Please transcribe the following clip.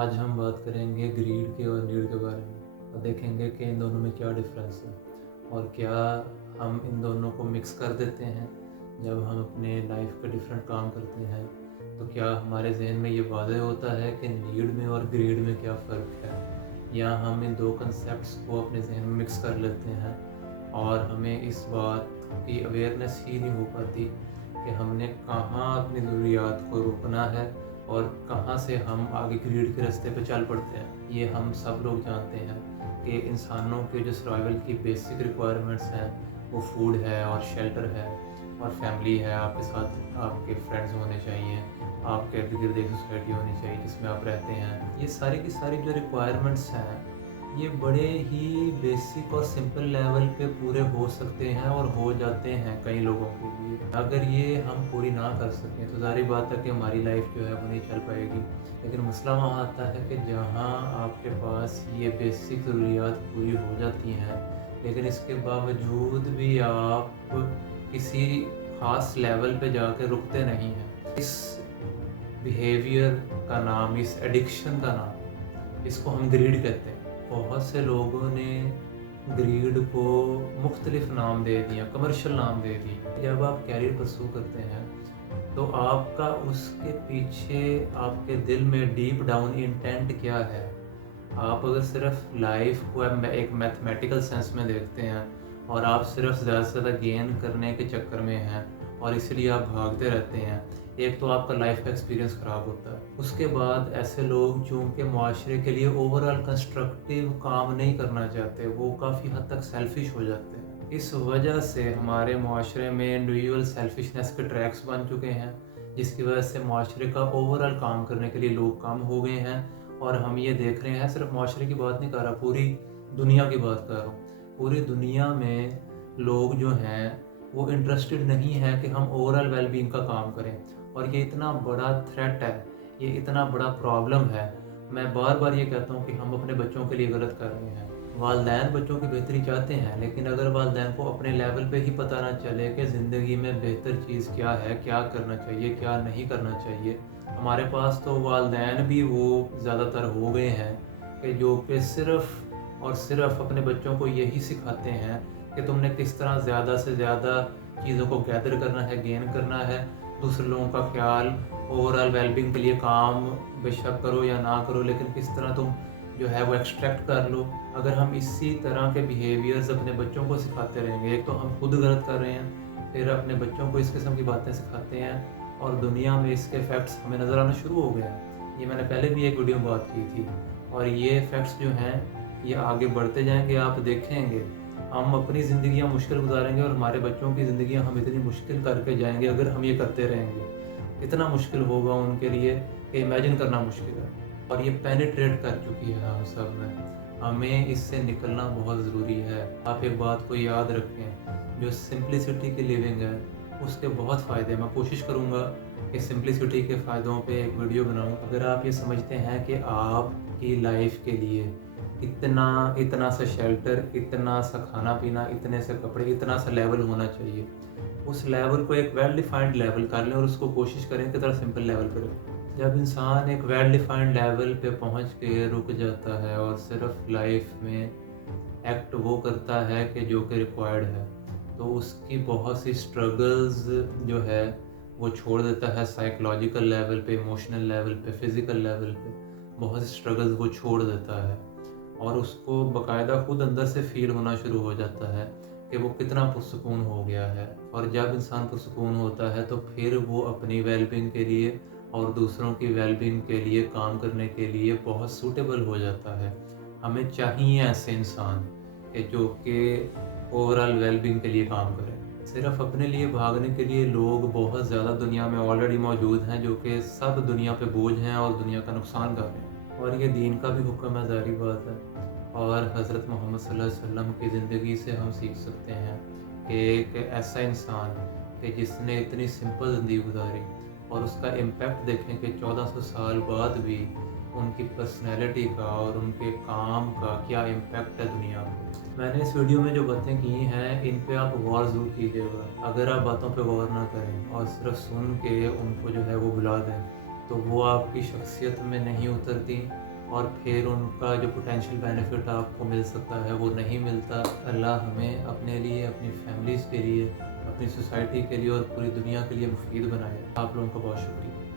आज हम बात करेंगे ग्रीड के और नीड के बारे में और देखेंगे कि इन दोनों में क्या डिफरेंस है और क्या हम इन दोनों को मिक्स कर देते हैं जब हम अपने लाइफ के डिफरेंट काम करते हैं। तो क्या हमारे जहन में ये वाज़ेह होता है कि नीड में और ग्रीड में क्या फ़र्क है, या हम इन दो कंसेप्ट्स को अपने जहन में मिक्स कर लेते हैं और हमें इस बात की अवेयरनेस ही नहीं हो पाती कि हमने कहाँ अपनी ज़रूरियात को रोकना है और कहाँ से हम आगे ग्रीड के रास्ते पे चल पड़ते हैं। ये हम सब लोग जानते हैं कि इंसानों के जो सर्वाइवल की बेसिक रिक्वायरमेंट्स हैं वो फूड है और शेल्टर है और फैमिली है, आपके साथ आपके फ्रेंड्स होने चाहिए, आपके इर्द गिर्द एक सोसाइटी होनी चाहिए जिसमें आप रहते हैं। ये सारी की सारी जो रिक्वायरमेंट्स हैं ये बड़े ही बेसिक और सिंपल लेवल पे पूरे हो सकते हैं और हो जाते हैं कई लोगों के लिए। अगर ये हम पूरी ना कर सकें तो ज़ाहिर बात है कि हमारी लाइफ जो है वो नहीं चल पाएगी। लेकिन मसला वहाँ आता है कि जहाँ आपके पास ये बेसिक ज़रूरियात पूरी हो जाती हैं लेकिन इसके बावजूद भी आप किसी ख़ास लेवल पे जाके रुकते नहीं हैं। इस बिहेवियर का नाम, इस एडिक्शन का नाम, इसको हम ग्रीड कहते हैं। बहुत से लोगों ने ग्रीड को मुख्तलिफ नाम दे दिया, कमर्शियल नाम दे दिए। जब आप कैरियर परस्यू करते हैं तो आपका उसके पीछे आपके दिल में डीप डाउन इंटेंट क्या है। आप अगर सिर्फ लाइफ को एक मैथमेटिकल सेंस में देखते हैं और आप सिर्फ ज़्यादा से ज़्यादा गेन करने के चक्कर में हैं और इसलिए आप भागते रहते हैं, एक तो आपका लाइफ का एक्सपीरियंस ख़राब होता है। उसके बाद ऐसे लोग जो उनके माशरे के लिए ओवरऑल कंस्ट्रक्टिव काम नहीं करना चाहते, वो काफ़ी हद तक सेल्फिश हो जाते हैं। इस वजह से हमारे माशरे में इंडिविजुअल सेल्फिशनेस के ट्रैक्स बन चुके हैं, जिसकी वजह से माशरे का ओवरऑल काम करने के लिए लोग कम हो गए हैं। और हम ये देख रहे हैं, सिर्फ माशरे की बात नहीं कर रहा, पूरी दुनिया की बात कर रहा हूँ। पूरी दुनिया में लोग जो हैं वो इंटरेस्टेड नहीं है कि हम ओवरऑल वेलबींग का काम करें। और ये इतना बड़ा थ्रेट है, ये इतना बड़ा प्रॉब्लम है। मैं बार बार ये कहता हूँ कि हम अपने बच्चों के लिए गलत कर रहे हैं। वालिदैन बच्चों की बेहतरी चाहते हैं, लेकिन अगर वालिदैन को अपने लेवल पे ही पता ना चले कि ज़िंदगी में बेहतर चीज़ क्या है, क्या करना चाहिए, क्या नहीं करना चाहिए। हमारे पास तो वालिदैन भी वो ज़्यादातर हो गए हैं कि जो कि सिर्फ़ और सिर्फ अपने बच्चों को यही सिखाते हैं कि तुमने किस तरह ज़्यादा से ज़्यादा चीज़ों को गैदर करना है, गेन करना है, दूसरे लोगों का ख्याल, ओवरऑल वेलबींग के लिए काम बेशक करो या ना करो, लेकिन किस तरह तुम जो है वो एक्सट्रैक्ट कर लो। अगर हम इसी तरह के बिहेवियर्स अपने बच्चों को सिखाते रहेंगे, एक तो हम खुद गलत कर रहे हैं, फिर अपने बच्चों को इस किस्म की बातें सिखाते हैं और दुनिया में इसके इफ़ेक्ट्स हमें नज़र आना शुरू हो गए हैं। ये मैंने पहले भी एक वीडियो में बात की थी और ये इफ़ेक्ट्स जो हैं ये आगे बढ़ते जाएंगे। आप देखेंगे हम अपनी ज़िंदगियाँ मुश्किल गुजारेंगे और हमारे बच्चों की ज़िंदगियाँ हम इतनी मुश्किल करके जाएंगे अगर हम ये करते रहेंगे। इतना मुश्किल होगा उनके लिए कि इमेजिन करना मुश्किल है। और ये पेनिट्रेट कर चुकी है हम सब में। हमें इससे निकलना बहुत ज़रूरी है। आप एक बात को याद रखें, जो सिंप्लिसिटी की लिविंग है उसके बहुत फ़ायदे। मैं कोशिश करूँगा कि सिंप्लिसिटी के फ़ायदों पे एक वीडियो बनाऊँ। अगर आप ये समझते हैं कि आपकी लाइफ के लिए इतना सा शेल्टर, इतना सा खाना पीना, इतने से कपड़े, इतना सा लेवल होना चाहिए, उस लेवल को एक वेल डिफाइंड लेवल कर लें और उसको कोशिश करें कि थोड़ा सिंपल लेवल पे रखें। जब इंसान एक वेल डिफाइंड लेवल पे पहुंच के रुक जाता है और सिर्फ लाइफ में एक्ट वो करता है कि जो कि रिक्वायर्ड है, तो उसकी बहुत सी स्ट्रगल्स जो है वो छोड़ देता है। साइकोलॉजिकल लेवल पे, इमोशनल लेवल पे, फिज़िकल लेवल पे बहुत सी स्ट्रगल्स वो छोड़ देता है और उसको बाकायदा खुद अंदर से फील होना शुरू हो जाता है कि वो कितना पुरसुकून हो गया है। और जब इंसान पुरसुकून होता है तो फिर वो अपनी वेलबींग के लिए और दूसरों की वेलबींग के लिए काम करने के लिए बहुत सूटेबल हो जाता है। हमें चाहिए ऐसे इंसान कि जो कि ओवरऑल वेलबींग के लिए काम करें। सिर्फ अपने लिए भागने के लिए लोग बहुत ज़्यादा दुनिया में ऑलरेडी मौजूद हैं जो कि सब दुनिया पे बोझ हैं और दुनिया का नुकसान कर रहे हैं। और ये दीन का भी हुक्म है, ज़ाहिर बात है। और हज़रत मोहम्मद सल्लल्लाहु अलैहि वसल्लम की ज़िंदगी से हम सीख सकते हैं कि एक ऐसा इंसान कि जिसने इतनी सिंपल ज़िंदगी गुजारी और उसका इम्पैक्ट देखें कि 1400 साल बाद भी उनकी पर्सनैलिटी का और उनके काम का क्या इम्पैक्ट है दुनिया पे। मैंने इस वीडियो में जो बातें की हैं इन पे आप गौर ज़रूर कीजिएगा। अगर आप बातों पे गौर ना करें और सिर्फ सुन के उनको जो है वो भुला दें तो वो आपकी शख्सियत में नहीं उतरती اور پھر ان کا جو پوٹینشیل بینیفٹ آپ کو مل سکتا ہے وہ نہیں ملتا۔ اللہ ہمیں اپنے لیے، اپنی فیملیز کے لیے، اپنی سوسائٹی کے لیے اور پوری دنیا کے لیے مفید بنائے۔ آپ لوگوں کا بہت شکریہ۔